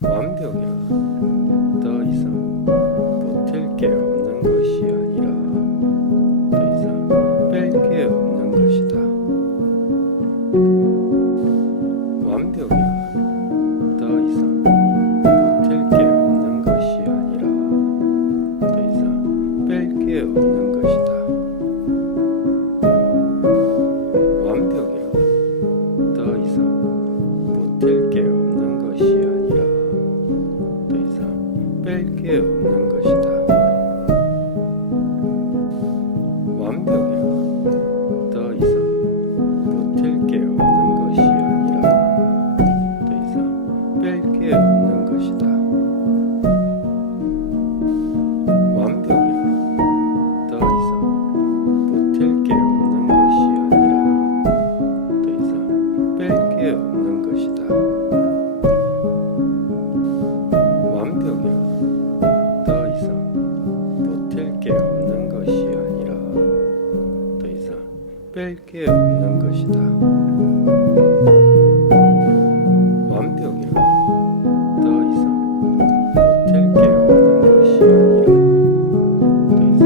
완벽이라 더 이상 보탤 게 없는 것이 아니라 더 이상 뺄 게 없는 것이다. 완벽이라 더 이상 보탤 게 없는 것이 아니라 더 이상 뺄 게 없는 것이다. 완벽이라 더 이상 보탤 게 없는 것이 아니라 더 이상 뺄 게 없는 것이다. 완벽이라 더 이상 보탤 게 없는 것이 아니라 더 이상 뺄 게 없는 것이다. 완벽이라 더 이상 보탤 게 없는 것이 아니라 더 이상 뺄 게 없는 것이다. 완벽이라 더 이상 보탤 게 없는 것이 아니라 더 이상 뺄 게 없는 것이다. 완벽이라 더 이상 보탤 게 없는 것이 아니라 더 이상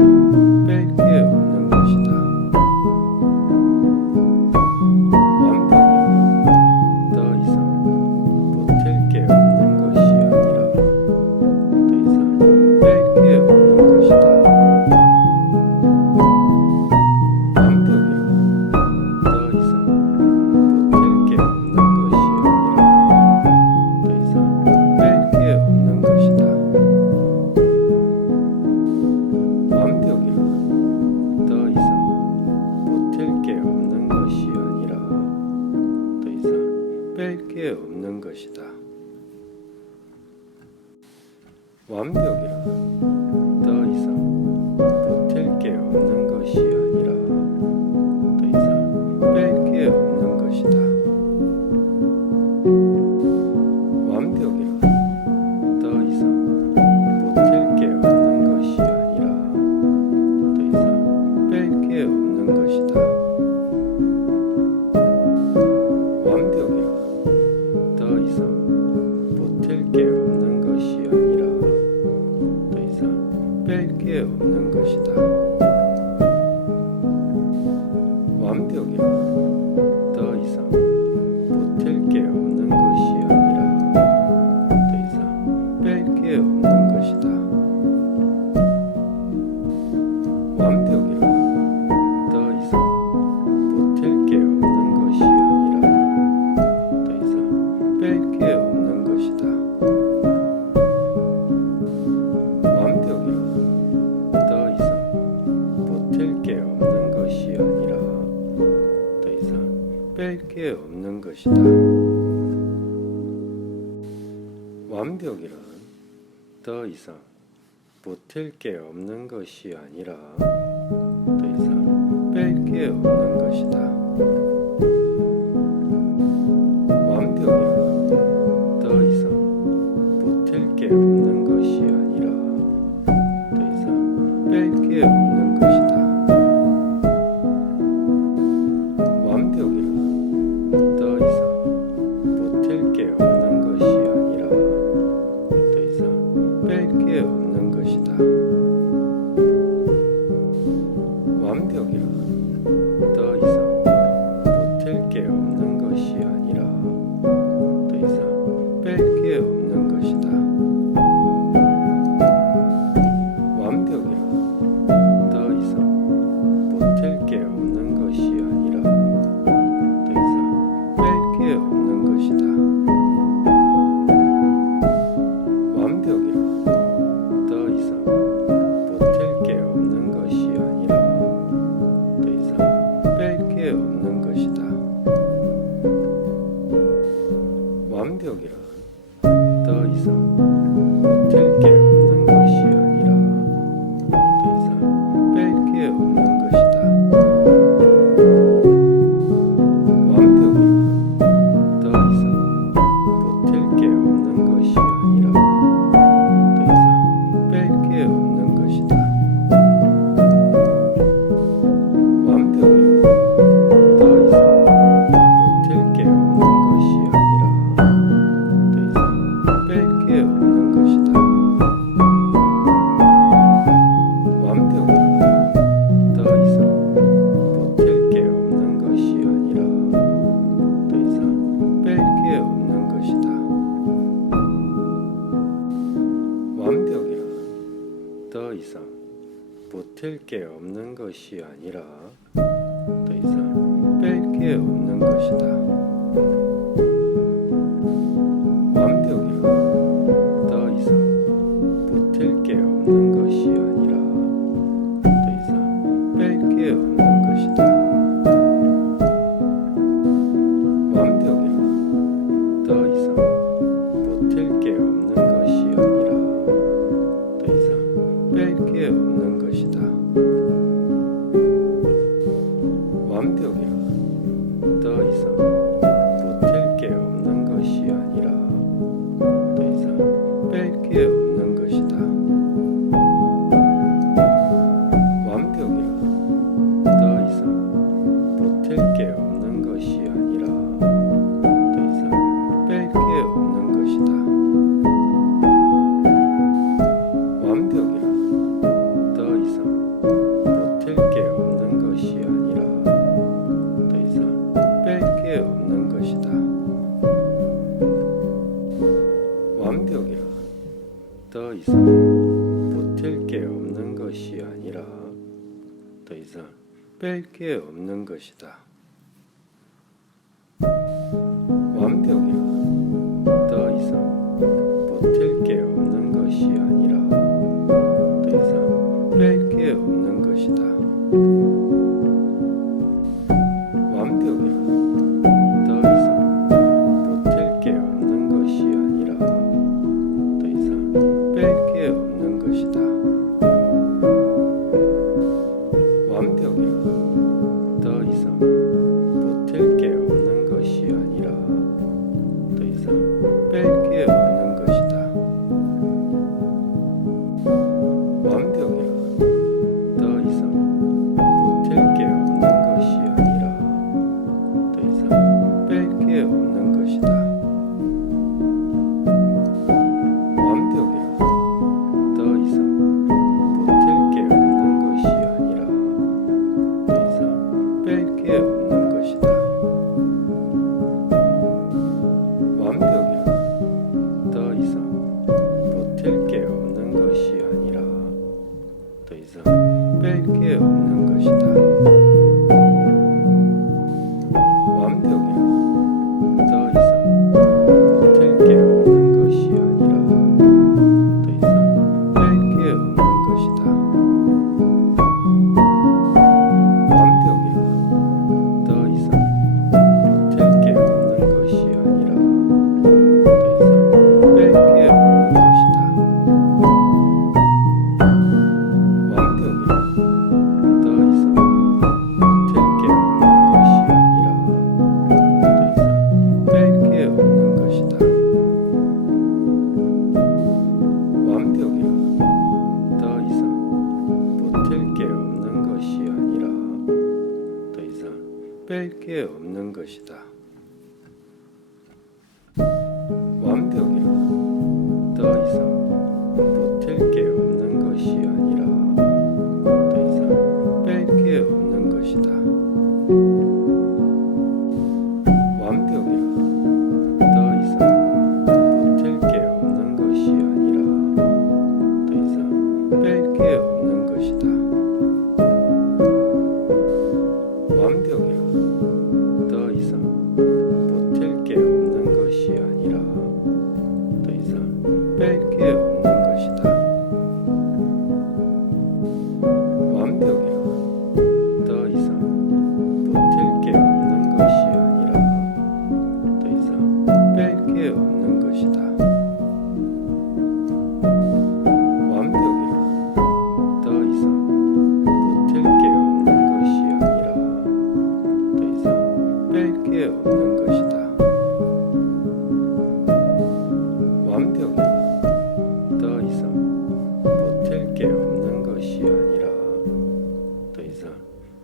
뺄 게 없는 것이다. 완벽이라 더 이상 보탤 게 없는 것이 아니라 더 이상 뺄 게 없는 것이다. 완벽이라 더 이상 보탤 게 없는 것이 아니라 더 이상 뺄 게 없는 것이다. 완벽이라 더 이상 보탤 게 없는 것이 아니라 더 이상 뺄 게 없는 것이다. 완벽이라 더 이상 보탤 게 없는 것이 아니라 더 이상 뺄 게 없는 것이다. 완벽이라 더 이상 보탤 게 없는 것이 아니라 더 이상 뺄 게 없는 것이다. 완벽이라 더 이상 보탤 게 없는 것이 아니라 더 이상 뺄 게 없는 것이다. 완벽이라 더 이상 보탤 게 없는 것이 아니라 더 이상 뺄 게 없는 것이다. 완벽이라 더 이상 보탤 게 없는 것이 아니라 더 이상 뺄 게 없는 것이다. 완벽이라 더 이상 보탤 게 없는 것이 아니라 더 이상 뺄 게 없는 것이다. 완벽이란 더 이상 보탤 게 없는 것이 아니라 더 이상 뺄 게 없는 것이다. 완벽이란 더 이상 보탤 게 없는 것이 아니라 더 이상 뺄 게 없는 것이다. 완벽이란 더 이상 보탤 게 없는 것이 아니라 더 이상 뺄 게 없는 것이다. 완벽이란 더 이상 보탤 게 없는 것이 아니라 더 이상 뺄 게 없는 것이다. 완벽이란 더 이상 보탤 게 없는 것이 아니라 더 이상 뺄 게 없는 것이다. 완벽이란 더 이상 보탤 게 없는 것이 아니라 더 이상 뺄 게 없는 것이다. 완벽이란 더 이상 보탤 게 없는 것이 아니라 더 이상 뺄 게 없는 것이다. 완벽이란 더 이상 보탤 게 없는 것이 아니라 더 이상 뺄 게 없는 것이다. 완벽이란 더 이상 보탤 게 없는 것이 아니라 더 이상 뺄 게 없는 것이다. 완벽이란 더 이상 보탤 게 없는 것이 아니라 더 이상 뺄 게 없는 것이다. 완벽이란 더 이상 보탤 게 없는 것이 아니라 더 이상 뺄 게 없는 것이다. 완벽이란 더 이상 보탤 게 없는 것이 아니라 더 이상 뺄 게 없는 것이다. 완벽이란 더 이상 보탤 게 없는 것이 아니라 더 이상 뺄 게 없는 것이다. 완벽이란 더 이상 보탤 게 없는 것이 아니라 더 이상 뺄 게 없는 것이다. 완벽이란 더 이상 보탤 게 없는 것이 아니라 더 이상 뺄 게 없는 것이다. 완벽이란 더 이상 보탤 게 없는 것이 아니라 더 이상 뺄 게 없는 것이다. 완벽이란 더 이상 보탤 게 없는 것이 아니라 더 이상 뺄 게 없는 것이다. 완벽이란 더 이상 보탤 게 없는 것이 아니라 더 이상 뺄 게 없는 것이다. 완벽이란 더 이상 보탤 게 없는 것이 아니라 더 이상 뺄 게 없는 것이다. 완벽이란 더 이상 보탤 게 없는 것이 아니라 더 이상 뺄 게 없는 것이다. 완벽이란 더 이상 보탤 게 없는 것이 아니라 더 이상 뺄 게 없는 것이다. 완벽이란 더 이상 보탤 게 없는 것이 아니라 더 이상 뺄 게 없는 것이다. 완벽이란 더 이상 보탤 게 없는 것이 아니라 더 이상 뺄 게 없는 것이다. 완벽이란 더 이상 보탤 게 없는 것이 아니라 더 이상 뺄 게 없는 것이다. 완벽이란 더 이상 보탤 게 없는 것이 아니라 더 이상 뺄 게 없는 것이다. 완벽이란 더 이상 보탤 게 없는 것이 아니라 더 이상 뺄 게 없는 것이다. 완벽이란 더 이상 보탤 게 없는 것이 아니라 더 이상 뺄 게 없는 것이다. 완벽이란 더 이상 보탤 게 없는 것이 아니라 더 이상 뺄 게 없는 것이다. 완벽이란 더 이상 보탤 게 없는 것이 아니라 더 이상 뺄 게 없는 것이다. 완벽이란 더 이상 보탤 게 없는 것이 아니라 더 이상 뺄 게 없는 것이다. 완벽이란 더 이상 보탤 게 없는 것이 아니라 더 이상 뺄 게 없는 것이다. 완벽이란 더 이상 보탤 게 없는 것이 아니라 더 이상 뺄 게 없는 것이다. 완벽이란 더 이상 보탤 게 없는 것이 아니라 더 이상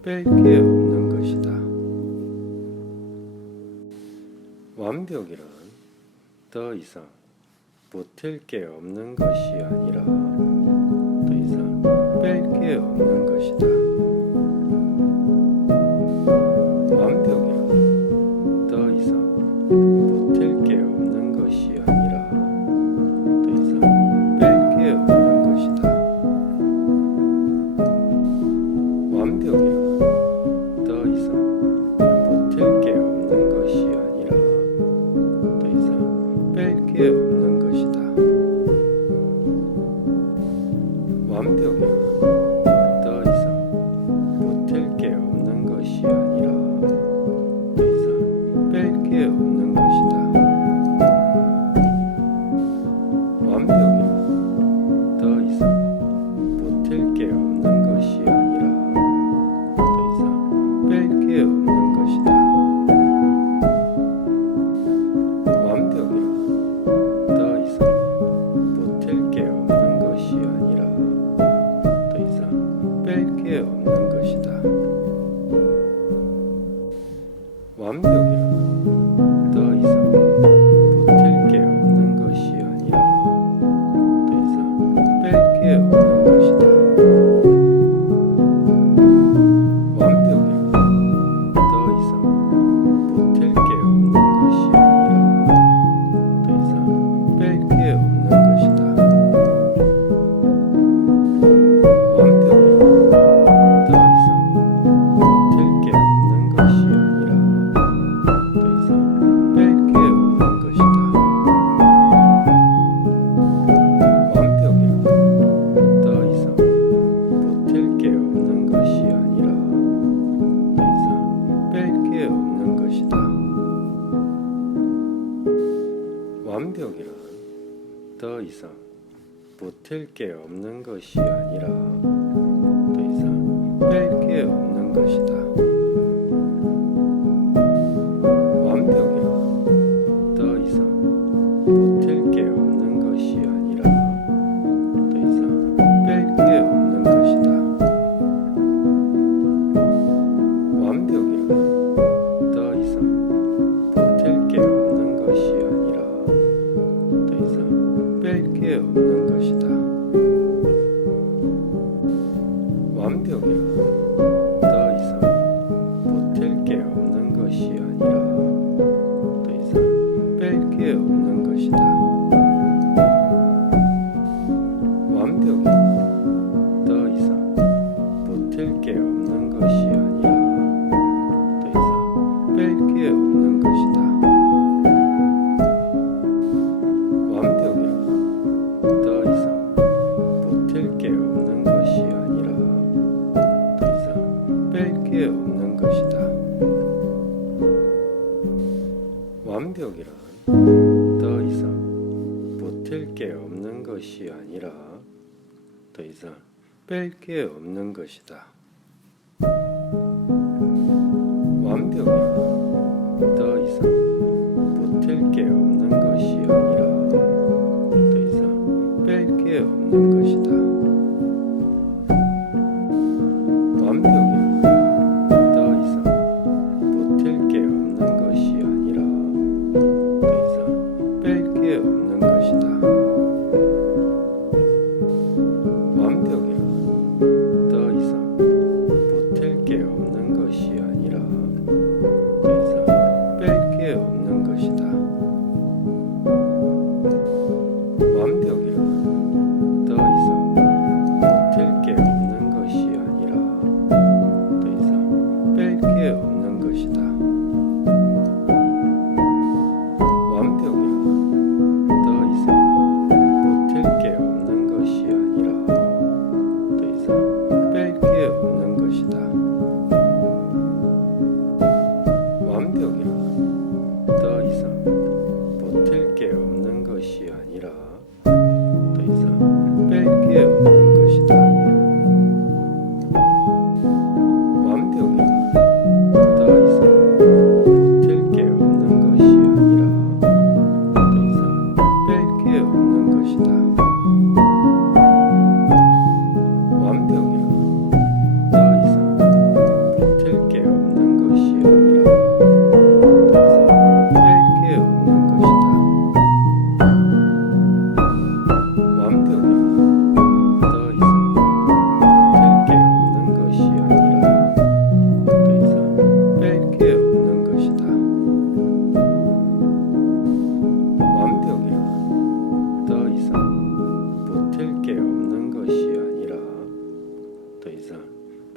뺄 게 없는 것이다. 완벽이란 더 이상 보탤 게 없는 것이 아니라 더 이상 뺄 게 없는 것이다. 완벽이라 더 이상 보탤 게 없는 것이 아니라 더 이상 뺄 게 없는 것이다. 완벽이라 더 이상 보탤 게 없는 것이 아니라 더 이상 뺄 게 없는 것이다. 완벽이라 더 이상 보탤 게 없는 것이 아니라 더 이상 뺄 게 없는 것이다. 완벽이라 더 이상 보탤 게 없는 것이 아니라 더 이상 뺄 게 없는 것이다. 완벽이라 더 이상 보탤 게 없는 것이 아니라 더 이상 뺄 게 없는 것이다. 완벽이라 더 이상 보탤 게 없는 것이 아니라 더 이상 뺄 게 없는 것이다. 완벽이라 더 이상 보탤 게 없는 것이 아니라 더 이상 뺄 게 없는 것이다. 완벽이라 더 이상 보탤 게 없는 것이 아니라 더 이상 뺄 게 없는 것이다. 완벽이라 더 이상 보탤 게 없는 것이 아니라 더 이상 뺄 게 없는 것이다. 완벽이란 더 이상 보탤 게 없는 것이 아니라 더 이상 뺄 게 없는 것이다. 완벽이란 더 이상 보탤 게 없는 것이 아니라 더 이상 뺄 게 없는 것이다. 완벽이란 더 이상 보탤 게 없는 것이 아니라 더 이상 뺄 게 없는 것이다. 완벽이란 더 이상 보탤 게 없는 것이 아니라 더 이상 뺄 게 없는 것이다. 완벽이란 더 이상 보탤 게 없는 것이 아니라 더 이상 뺄 게 없는 것이다. 완벽이란 더 이상 보탤 게 없는 것이 아니라 더 이상 뺄 게 없는 것이다. 완벽이란 더 이상 보탤 게 없는 것이 아니라 더 이상 뺄 게 없는 것이다. 완벽이란 더 이상 보탤 게 없는 것이 아니라 더 이상 뺄 게 없는 것이다. 완벽이란 더 이상 보탤 게 없는 것이 아니라 더 이상 뺄 게 없는 것이다. 완벽이란 더 이상 보탤 게 없는 것이 아니라 더 이상 뺄 게 없는 것이다. 완벽이란 더 이상 보탤 게 없는 것이 아니라 더 이상 뺄 게 없는 것이다. 완벽이란 더 이상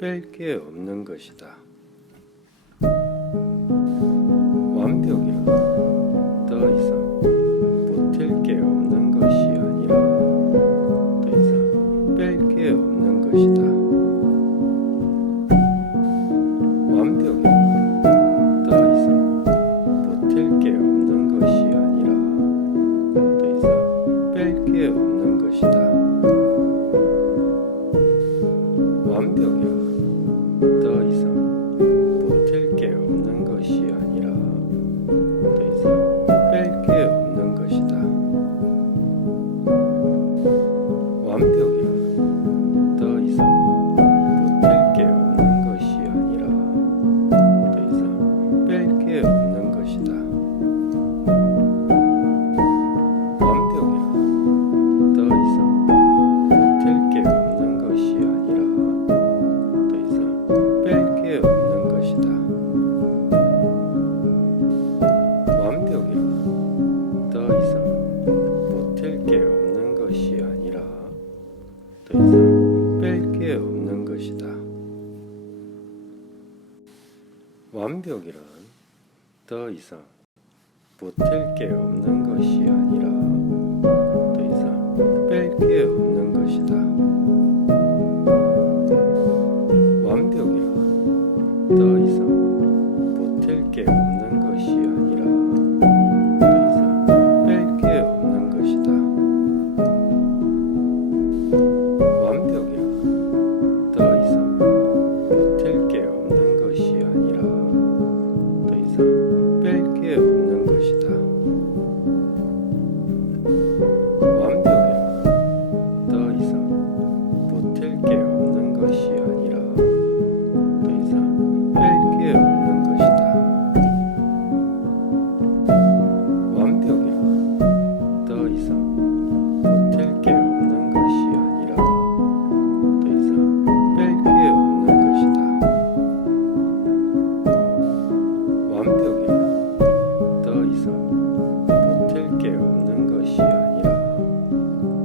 뺄 게 없는 것이다. 완벽이란 더 이상 보탤 게 없는 것이 아니라 더 이상 뺄 게 없는 것이다. 완벽이란 더 이상 보탤 게 없는 것이 아니라 더 이상 뺄 게 없는 것이다. 완벽이란 더 이상 보탤 게 없는 것이 아니라 더 이상 뺄 게 없는 것이다. 완벽이란 더 이상 보탤 게 없는 것이 아니라 더 이상 뺄 게 없는 것이다. 완벽이란 더 이상 보탤 게 없는 것이 아니라 더 이상 뺄 게 없는 것이다. 완벽이란 더 이상 보탤 게 없는 것이 아니라 더 이상 뺄 게 없는 것이다. 완벽이란 더 이상 보탤 게 없는 것이 아니라 더 이상 뺄 게 없는 것이다. 완벽이란 더 이상 보탤 게 없는 것이 아니라 더 이상 뺄 게 없는 것이다. 완벽이란 더 이상 보탤 게 없는 것이 아니라 더 이상 뺄 게 없는 것이다. 완벽이란 더 이상 보탤 게 없는 것이 아니라 더 이상 뺄 게 없는 것이다. 완벽이란 더 이상 보탤 게 없는 것이 아니라 더 이상 뺄 게 없는 것이다. 완벽이란 더 이상 보탤 게 없는 것이 아니라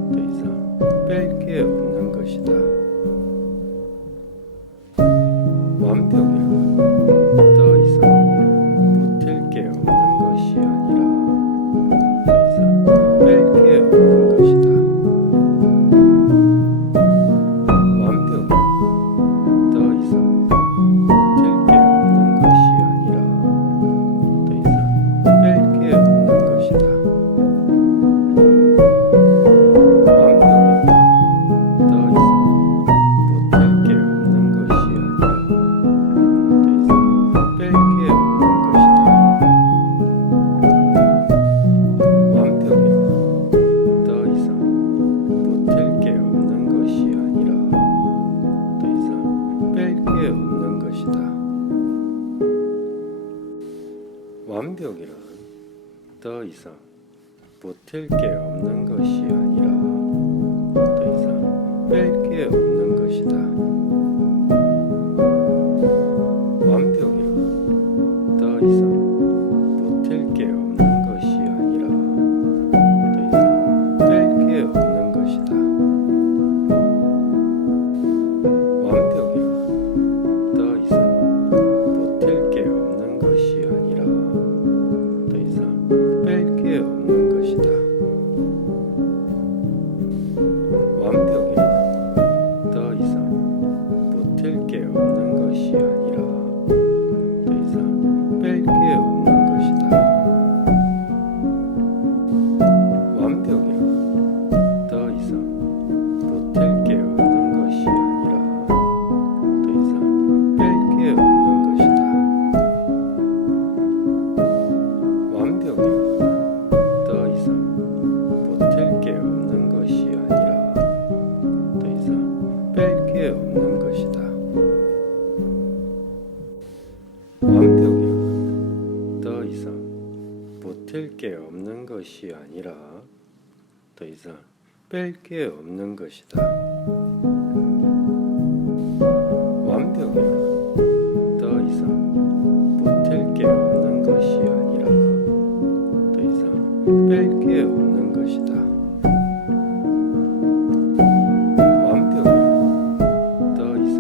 더 이상 뺄 게 없는 것이다. 완벽이란 더 이상 보탤 게 없는 것이 아니라 더 이상 뺄 게 없는 것이다. 완벽이란 더 이상 보탤 게 없는 것이 아니라 더 이상 뺄 게 없는 것이다. 완벽이란 더 이상 보탤 게 없는 것이 아니라 더 이상 뺄 게 없는 것이다. 완벽이란 더 이상 보탤 게 없는 것이 아니라 더 이상 뺄 게 없는 것이다. 완벽이란 더 이상 보탤 게 없는 것이 아니라 더 이상 뺄 게 없는 것이다. 완벽이란 더 이상 보탤 게 없는 것이 아니라 더 이상 뺄 게 없는 것이다. 완벽이란 더 이상 보탤 게 없는 것이 아니라 더 이상 뺄 게 없는 것이다. 완벽이란 더 이상 보탤 게 없는 것이 아니라 더 이상 뺄 게 없는 것이다. 완벽이란 더 이상 보탤 게 없는 것이 아니라 더 이상 뺄 게 없는 것이다. 완벽이란 더 이상 보탤 게 없는 것이 아니라 더 이상 뺄 게 없는 것이다. 완벽이란 더 이상 보탤 게 없는 것이 아니라 더 이상 뺄 게 없는 것이다. 완벽이란 더 이상 보탤 게 없는 것이 아니라 더 이상 뺄 게 없는 것이다. 완벽이란 더 이상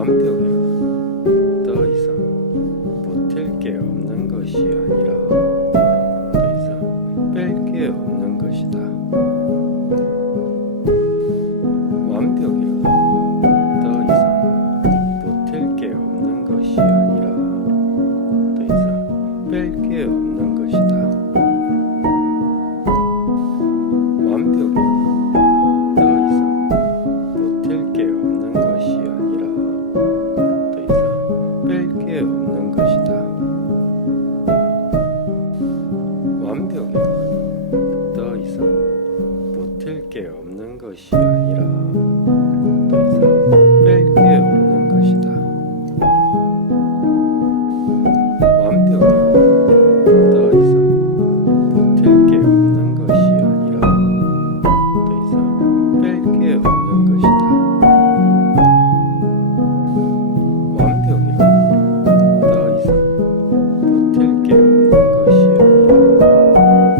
완벽이란 더 이상 보탤 게 없는 것이 아니라 더 이상 뺄 게 없는 것이다. 완벽이란 더 이상 보탤 게 없는 것이 아니라 더 이상 뺄 게 없는 것이다. 완벽이란 더 이상 보탤 게 없는 것이 아니라 더 이상 뺄 게 없는 것이다. 완벽이란 더 이상 보탤 게 없는 것이 아니라 더 이상 뺄 게 없는 것이다. 완벽이란 더 이상 보탤 게 없는 것이 아니라 더 이상 뺄 게 없는 것이다. 완벽이란 더 이상 보탤 게 없는 것이 아니라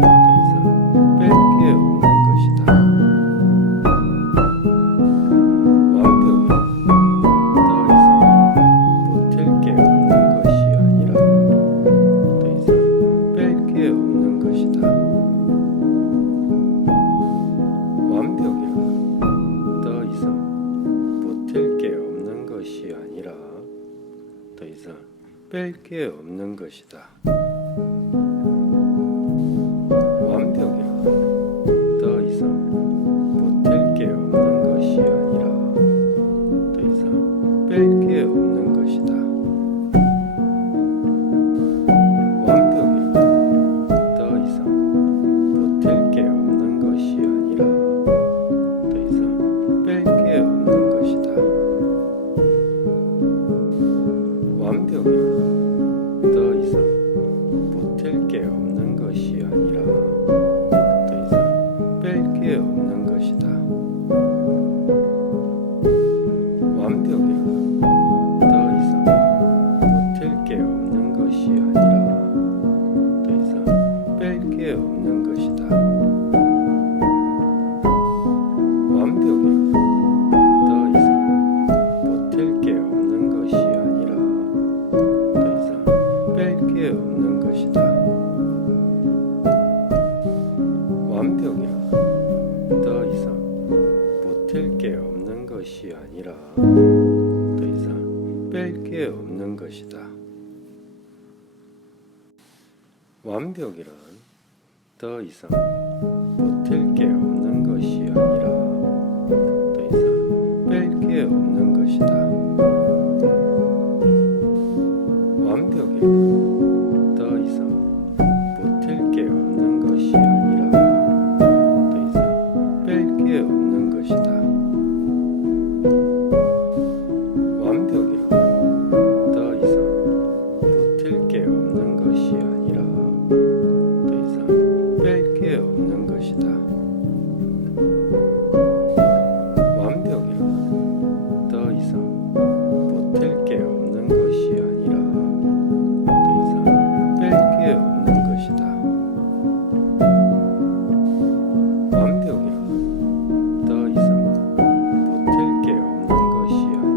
더 이상 뺄 게 없는 것이다. 완벽이란 더 이상 보탤 게 없는 것이 아니라 더 이상 뺄 게 없는 것이다. 완벽이란 더 이상 보탤 게 없는 것이 아니라 더 이상 뺄 게 없는 것이다. 완벽이란 더 이상 보탤 게 없는 것이 아니라 더 이상 뺄 게 없는 것이다. 완벽이란 더 이상 보탤 게 없는 것이 아니라 더 이상 뺄 게 없는 것이다. 완벽이란 더 이상 보탤 게 없는 것이 아니라 더 이상 뺄 게 없는 것이다. 완벽이란 더 이상 보탤 게 없는 것이 아니라 더 이상 뺄 게 없는 것이다. 완벽이란 더 이상 보탤 게 없는 것이 아니라 더 이상 뺄 게 없는 것이다. 완벽이란 더 이상 보탤 게 없는 것이 아니라 더 이상 뺄 게 없는 것이다. 완벽이란 더 이상 보탤 게 없는 것이 아니라 더 이상 뺄 게 없는 것이다. 완벽이란 더 이상 보탤 게 없는 것이 아니라 더 이상 뺄 게 없는 것이다. 완벽이란 더 이상 보탤 게 없는 것이 아니라 더 이상 뺄 게 없는 것이다. 완벽이란 더 이상 보탤 게 없는 것이 아니라 더 이상 뺄 게 없는 것이다. 완벽이란 더 이상 보탤 게 없는 것이 아니라 더 이상 뺄 게 없는 것이다. 완벽이란 더 이상 보탤 게 없는 것이 아니라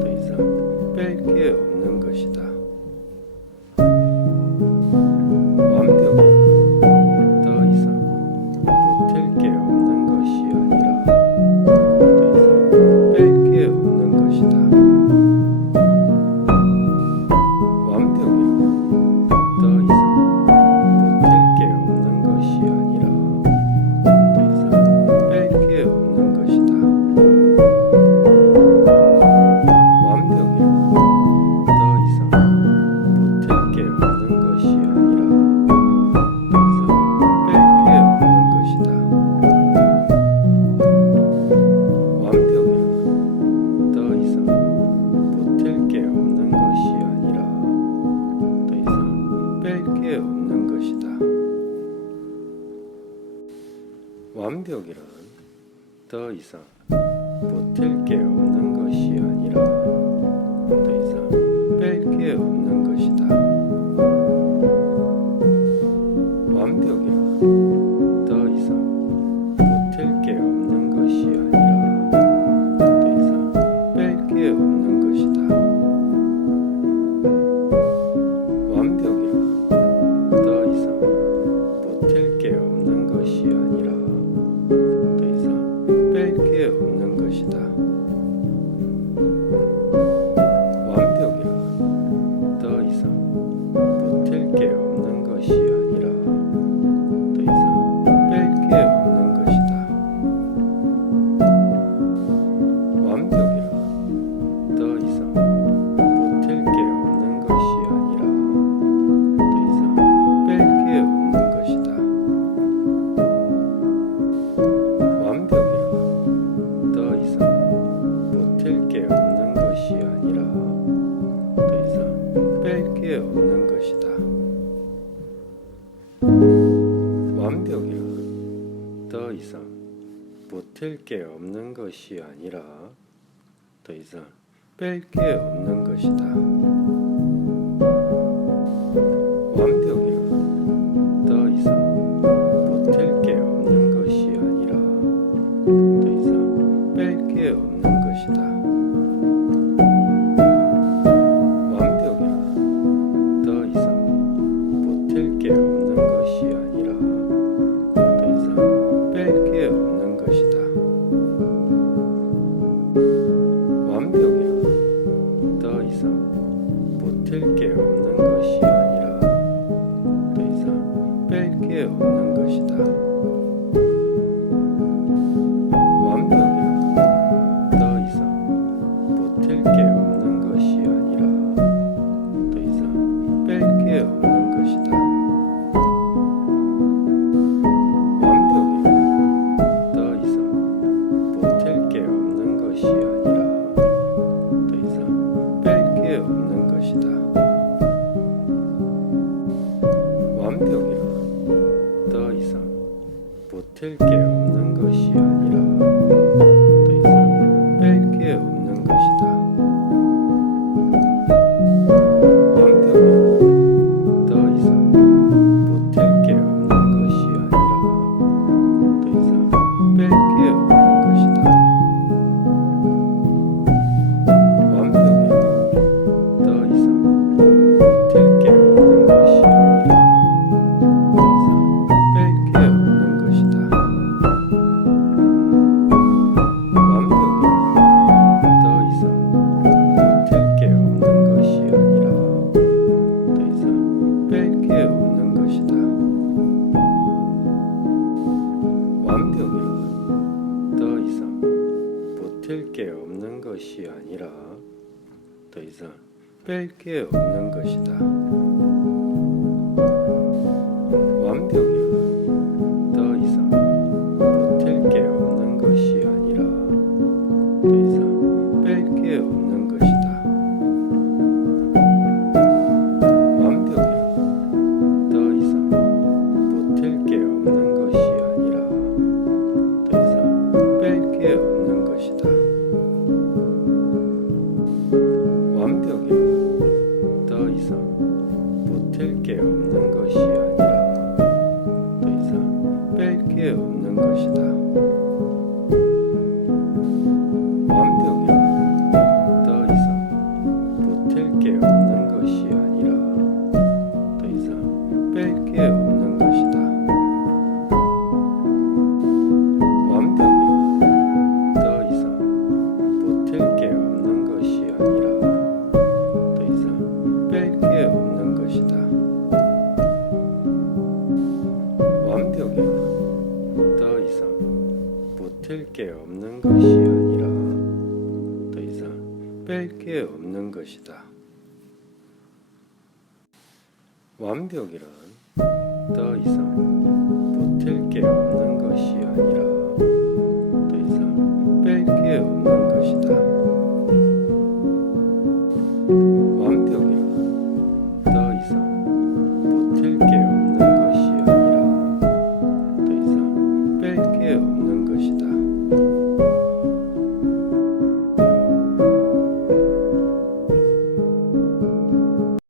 더 이상 뺄 게 없는 것이다. 완벽이란 더 이상 보탤 게 없는 것이 아니라 더 이상 뺄 게 없는 것이다. 완벽이란 더 이상 보탤 게 없는 것이 아니라 더 이상 뺄 게 없는 것이다. 완벽이란 더 이상 보탤 게 없는 것이 아니라 더 이상 뺄 게 없는 것이다. 완벽이란 더 이상 보탤 게 없는 것이 아니라 더 이상 뺄 게 없는 것이다. 완벽이란 더 이상 보탤 게 없는 것이 아니라 더 이상 뺄 게 이상 보탤 게 없는 것이 아니라 더 이상 뺄 게 없는 것이다. 완벽이라 더 이상 보탤 게 없는 것이 아니라 더 이상 뺄 게 없는 것이다. 완벽이라 더 이상 보탤 게 없는 것이 아니라 더 이상 뺄 게 없는 것이다. 완벽이라 더 이상 보탤 게 없는 것이 아니라 더 이상 뺄 게 없는 것이다. 완벽이라 더 이상 보탤 게 없는 것이 아니라 더 이상 뺄 게 없는 것이다. 완벽이라 더 이상 보탤 게 없는 것이 아니라 더 이상 뺄 게 없는 것이다. 완벽이라 더 이상 보탤 게 없는 것이 아니라 더 이상 뺄 게 없는 것이다. 완벽이라 더 이상 보탤 게 없는 것이 아니라 더 이상 뺄 게 없는 것이다. 완벽이라 더 이상 보탤 게 없는 것이 아니라 더 이상 뺄 게 없는 것이다. 완벽이라 더 이상 보탤 게 없는 것이 아니라 더 이상 뺄 게 없는 것이다. 완벽이라 더 이상 보탤 게 없는 것이 아니라 더 이상 뺄 게 없는 것이다. 완벽이라 더 이상 보탤 게 없는 것이 아니라 더 이상 뺄 게 없는 것이다. 완벽이라 더 이상 보탤 게 없는 것이 아니라 더 이상 뺄 게 없는 것이다. 완벽이라 더 이상 보탤 게 없는 것이 아니라 더 이상 뺄 게 없는 것이다. 완벽이라 더 이상 보탤 게 없는 것이 아니라 더 이상 뺄 게 없는 것이다. 완벽이라 더 이상 보탤 게 없는 것이 아니라 더 이상 뺄 게 없는 것이다. 완벽이라 더 이상 보탤 게 없는 것이 아니라 더 이상 뺄 게 없는 것이다. 완벽이란 더 이상